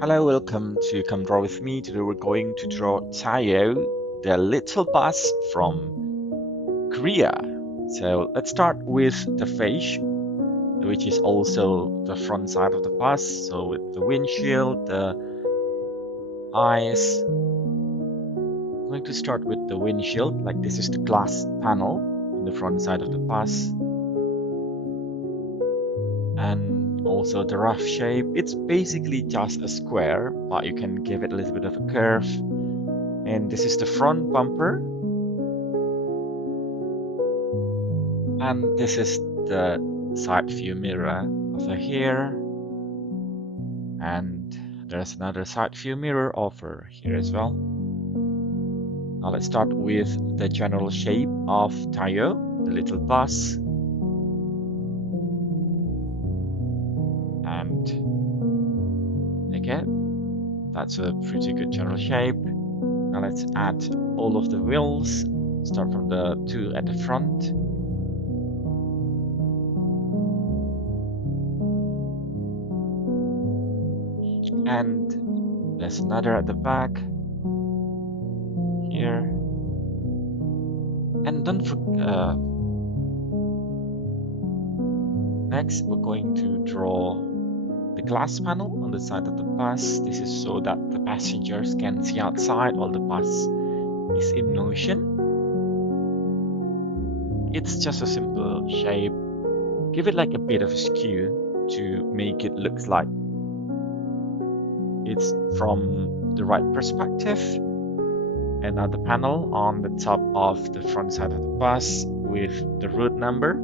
Hello, welcome to Come Draw With Me. Today we're going to draw Tayo, the little bus from Korea. So let's start with the face, which is also the front side of the bus. So with the windshield, the eyes. I'm going to start with the windshield, like this is the glass panel in the front side of the bus. And also the rough shape. It's basically just a square, but you can give it a little bit of a curve. And this is the front bumper. And this is the side view mirror over here. And there's another side view mirror over here as well. Now let's start with the general shape of Tayo, the little bus. And again, that's a pretty good general shape. Now let's add all of the wheels. Start from the two at the front. And there's another at the back here. And don't forget, next we're going to draw the glass panel on the side of the bus. This is so that the passengers can see outside while the bus is in motion. It's just a simple shape. Give it like a bit of a skew to make it look like it's from the right perspective. Another panel on the top of the front side of the bus with the route number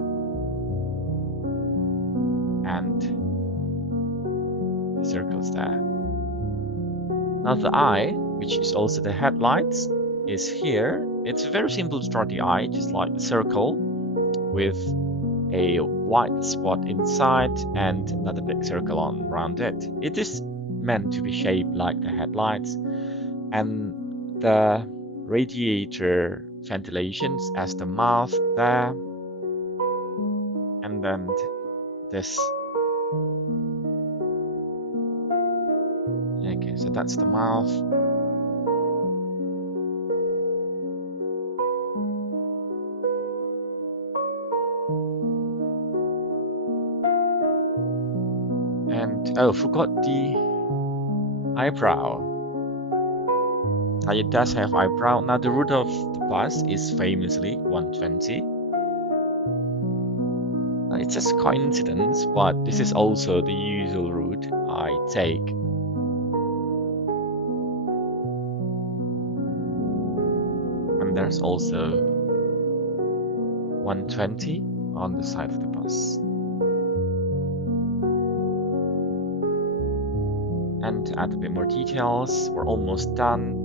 and the circles there. Now the eye, which is also the headlights, is here. It's very simple to draw the eye, just like the circle with a white spot inside and another big circle on around it. It is meant to be shaped like the headlights, and the radiator ventilations as the mouth there, and then this. Okay, so that's the mouth. And oh, forgot the eyebrow. Now it does have eyebrow. Now the route of the bus is famously 120. Now it's just coincidence, but this is also the usual route I take. And there's also 120 on the side of the bus. And to add a bit more details, we're almost done.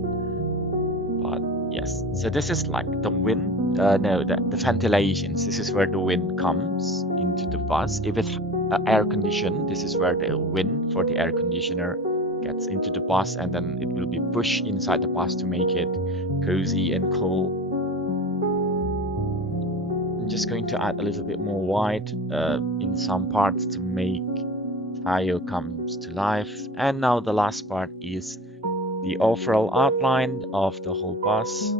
But yes, so this is like the wind, the ventilations. This is where the wind comes into the bus. If it's air conditioned, this is where the wind for the air conditioner gets into the bus, and then it will be pushed inside the bus to make it cozy and cool. I'm just going to add a little bit more white in some parts to make Tayo comes to life. And now the last part is the overall outline of the whole bus.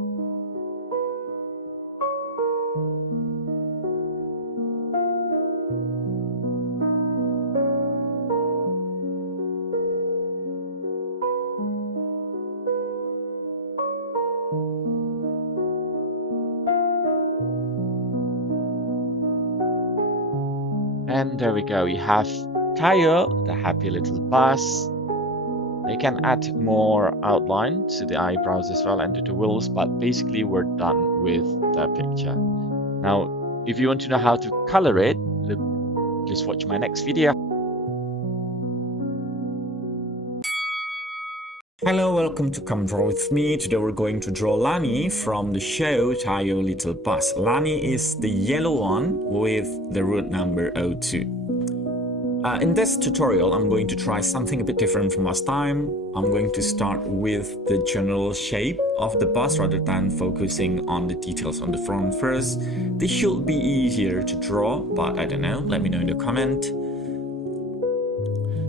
And there we go, we have Tayo, the happy little bus. You can add more outline to the eyebrows as well and to the wheels, but basically we're done with the picture. Now, if you want to know how to color it, please watch my next video. Hello, welcome to Come Draw With Me. Today we're going to draw Lani from the show Tayo Little Bus. Lani is the yellow one with the route number 02. In this tutorial, I'm going to try something a bit different from last time. I'm going to start with the general shape of the bus rather than focusing on the details on the front first. This should be easier to draw, but I don't know. Let me know in the comment.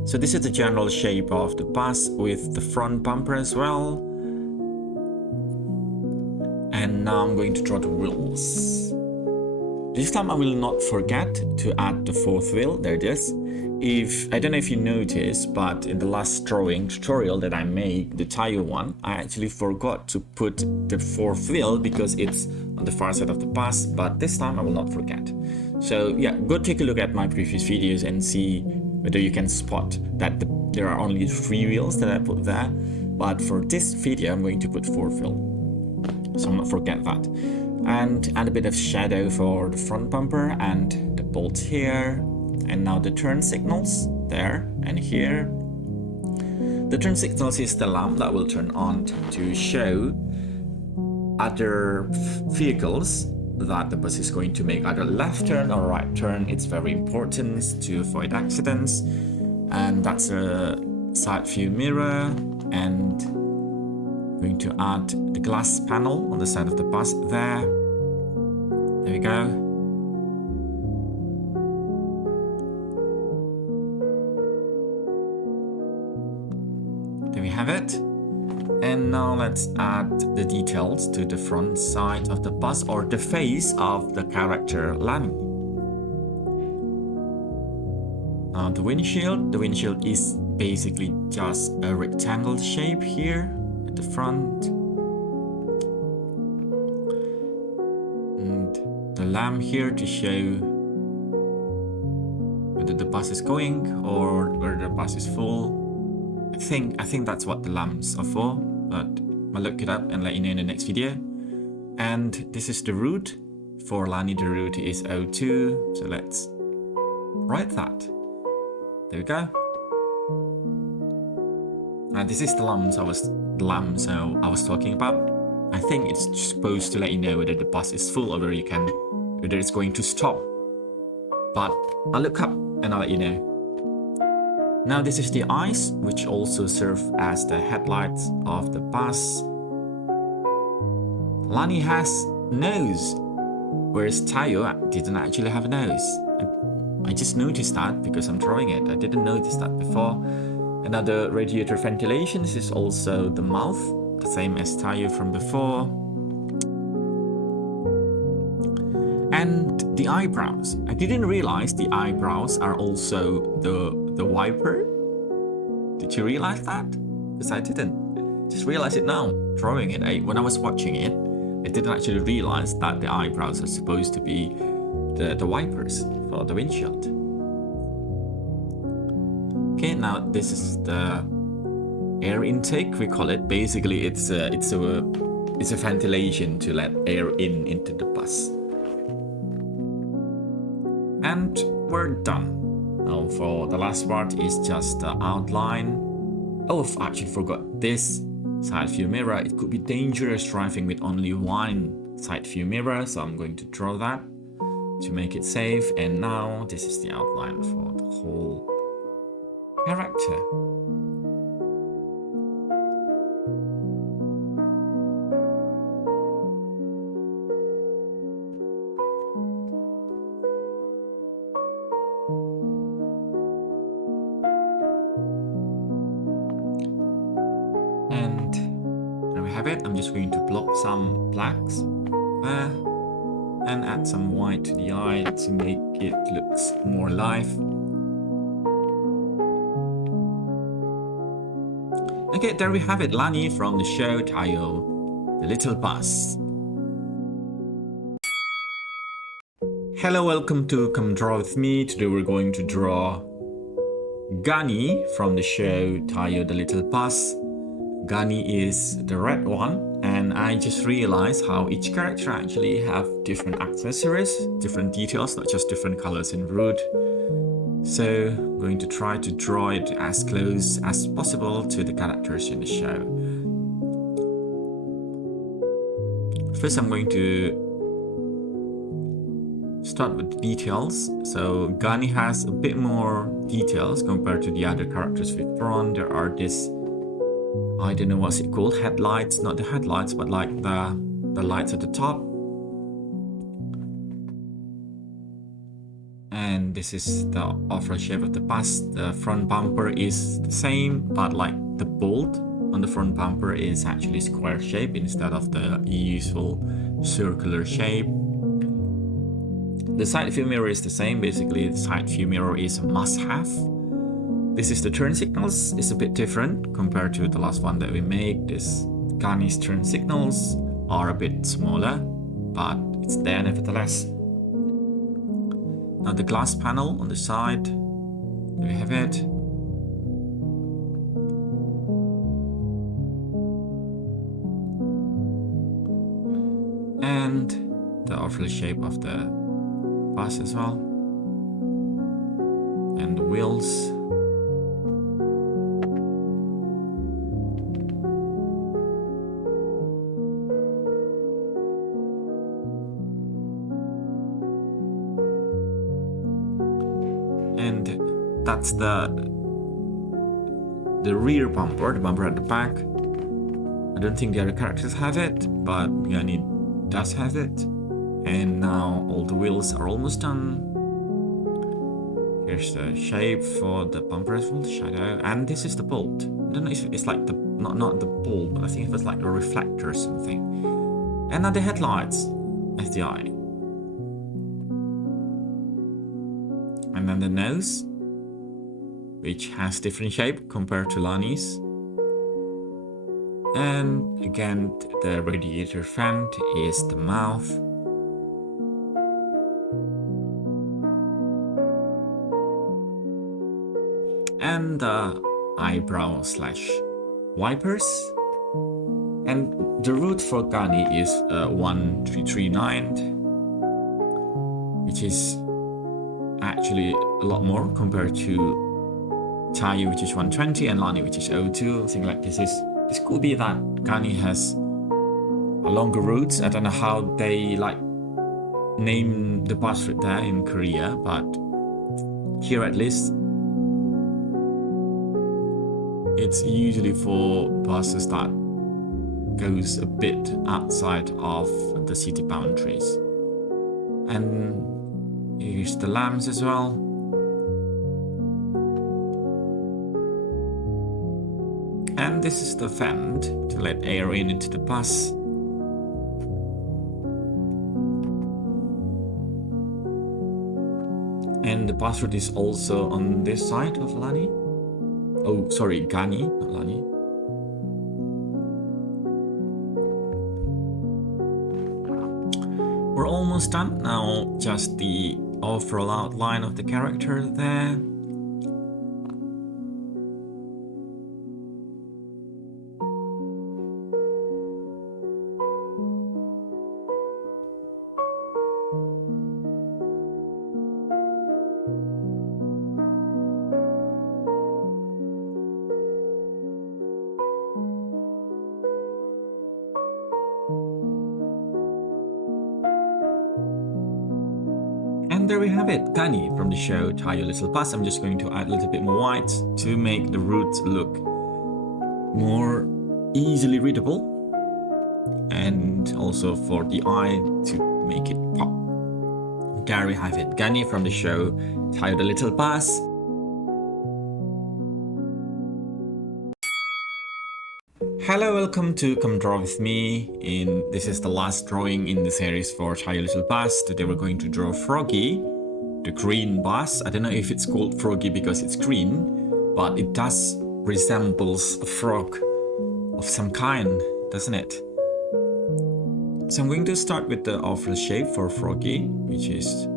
So this is the general shape of the bus with the front bumper as well. And now I'm going to draw the wheels. This time I will not forget to add the fourth wheel. There it is. I don't know if you noticed, but in the last drawing tutorial that I made, the tire one, I actually forgot to put the fourth wheel because it's on the far side of the bus, but this time I will not forget. So yeah, go take a look at my previous videos and see whether you can spot that there are only 3 wheels that I put there, but for this video I'm going to put 4th wheel, so I'll not forget that. And add a bit of shadow for the front bumper and the bolts here. And now the turn signals there and here. The turn signals is the lamp that will turn on to show other vehicles that the bus is going to make either left turn or right turn. It's very important to avoid accidents. And that's a side view mirror, and going to add the glass panel on the side of the bus there. There we go. There we have it. And now let's add the details to the front side of the bus, or the face of the character Lani. The windshield is basically just a rectangle shape here at the front. And the lamp here to show whether the bus is going or whether the bus is full. I think that's what the lamps are for, but I'll look it up and let you know in the next video. And this is the route. For Lani, the route is 02, so let's write that. There we go. And this is the lamps I was talking about. I think it's supposed to let you know whether the bus is full or whether it's going to stop. But I'll look up and I'll let you know. Now this is the eyes, which also serve as the headlights of the bus. Lani has nose, whereas Tayo didn't actually have a nose. I just noticed that because I'm drawing it. I didn't notice that before. Another radiator ventilation. This is also the mouth, the same as Tayo from before. And the eyebrows. I didn't realize the eyebrows are also the wiper. Did you realize that? Because I didn't. Just realize it now, drawing it. When I was watching it, I didn't actually realize that the eyebrows are supposed to be the wipers for the windshield. Okay, now this is the air intake, we call it. Basically, it's a ventilation to let air into the bus. And we're done. Now for the last part is just the outline. Oh, I actually forgot this side view mirror. It could be dangerous driving with only one side view mirror, so I'm going to draw that to make it safe. And now this is the outline for the whole character. And there we have it. I'm just going to block some blacks there and add some white to the eye to make it look more alive. Okay, there we have it. Lani from the show Tayo, the Little Bus. Hello, welcome to Come Draw With Me. Today we're going to draw Gani from the show Tayo, the Little Bus. Gani is the red one, and I just realized how each character actually have different accessories, different details, not just different colors in route. So I'm going to try to draw it as close as possible to the characters in the show. First I'm going to start with the details. So Gani has a bit more details compared to the other characters we've drawn. There are this, I don't know what's it called, headlights, not the headlights, but like the lights at the top. And And this is the off-road shape of the bus. The front bumper is the same, but like the bolt on the front bumper is actually square shape instead of the usual circular shape. The side view mirror is the same. Basically, the side view mirror is a must-have. This is the turn signals. It's a bit different compared to the last one that we made. This Gani's turn signals are a bit smaller, but it's there nevertheless. Now the glass panel on the side, there we have it. And the oval shape of the bus as well. And the wheels. And that's the rear bumper, the bumper at the back. I don't think the other characters have it, but Gani does have it. And now all the wheels are almost done. Here's the shape for the bumper as well, the shadow. And this is the bolt. I don't know if it's like the, not the bolt, but I think it was like a reflector or something. And now the headlights as the eye. And then the nose, which has different shape compared to Lani's. And again, the radiator vent is the mouth. And the eyebrow slash wipers. And the route for Gani is 1339, which is actually a lot more compared to Tayu, which is 120, and Lani, which is 02. I think like this could be that Gani has a longer route. I don't know how they like name the bus route there in Korea, but here at least it's usually for buses that goes a bit outside of the city boundaries. And here's the lamps as well. And this is the vent to let air in into the bus. And the bus route is also on this side of Lani. Oh, sorry, Gani, not Lani. We're almost done now, just the overall outline of the character there. And there we have it, Gani from the show Tie Your Little Bus. I'm just going to add a little bit more white to make the route look more easily readable, and also for the eye to make it pop. There we have it, Gani from the show Tie Your Little Bus. Hello, welcome to Come Draw With Me. This is the last drawing in the series for Tie Your Little Bus. Today we're going to draw Rogi, the green bus. I don't know if it's called Rogi because it's green, but it does resembles a frog of some kind, doesn't it? So I'm going to start with the oval shape for Rogi, which is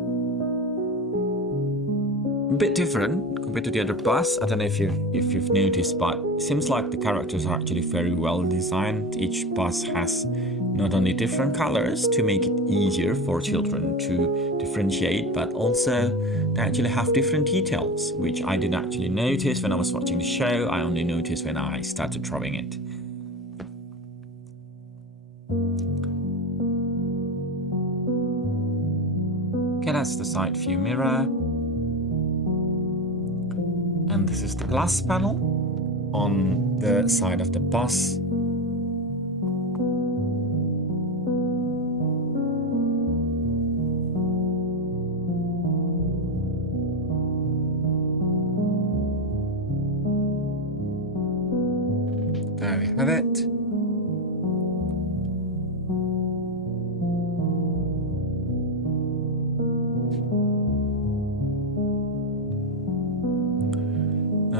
a bit different compared to the other bus. I don't know if you've noticed, but it seems like the characters are actually very well designed. Each bus has not only different colors to make it easier for children to differentiate, but also they actually have different details, which I didn't actually notice when I was watching the show. I only noticed when I started drawing it. Okay, that's the side view mirror. And this is the glass panel on the side of the bus.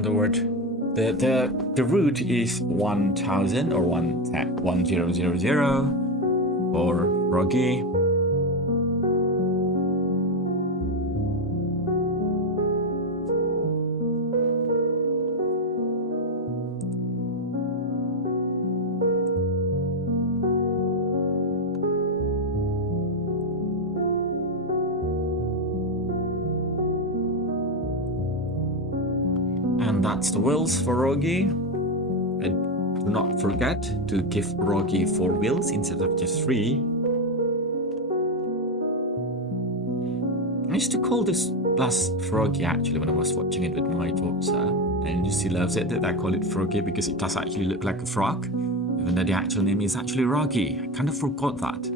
other word. The route is 1000 or 1000 for Rogi. And that's the wheels for Rogi. And do not forget to give Rogi 4 wheels instead of just 3. I used to call this bus Froggy actually when I was watching it with my daughter, and she loves it that I call it Froggy because it does actually look like a frog, even though the actual name is actually Rogi. I kind of forgot that.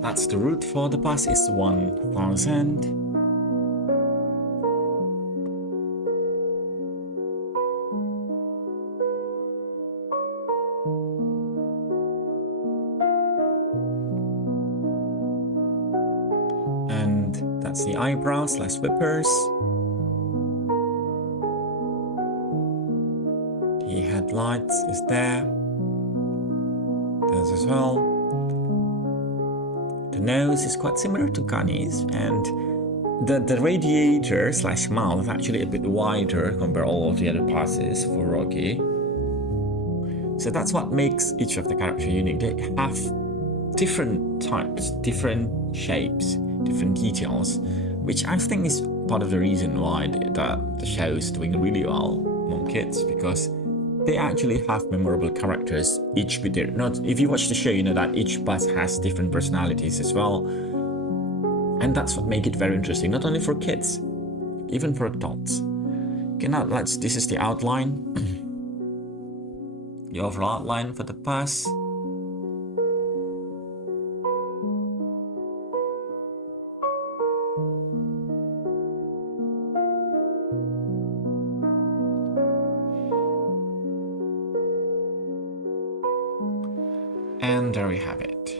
That's the route for the bus, is 1000. And that's the eyebrows / whippers. The headlights is there. There's as well. The nose is quite similar to Gani's, and the radiator / mouth is actually a bit wider compared to all of the other passes for Rogi. So that's what makes each of the characters unique. They have different types, different shapes, different details, which I think is part of the reason why the show is doing really well among kids, because they actually have memorable characters, each with their... if you watch the show, you know that each bus has different personalities as well. And that's what makes it very interesting, not only for kids, even for adults. Okay, now this is the outline. The overall outline for the bus. And there we have it.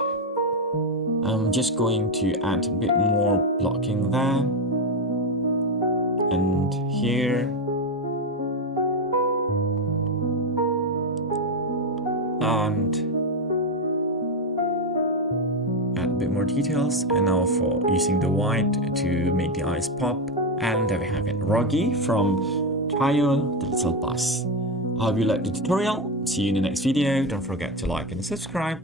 I'm just going to add a bit more blocking there and here, and add a bit more details, and now for using the white to make the eyes pop. And there we have it, Rogi from Tayo the Little Bus. I hope you liked the tutorial. See you in the next video. Don't forget to like and subscribe.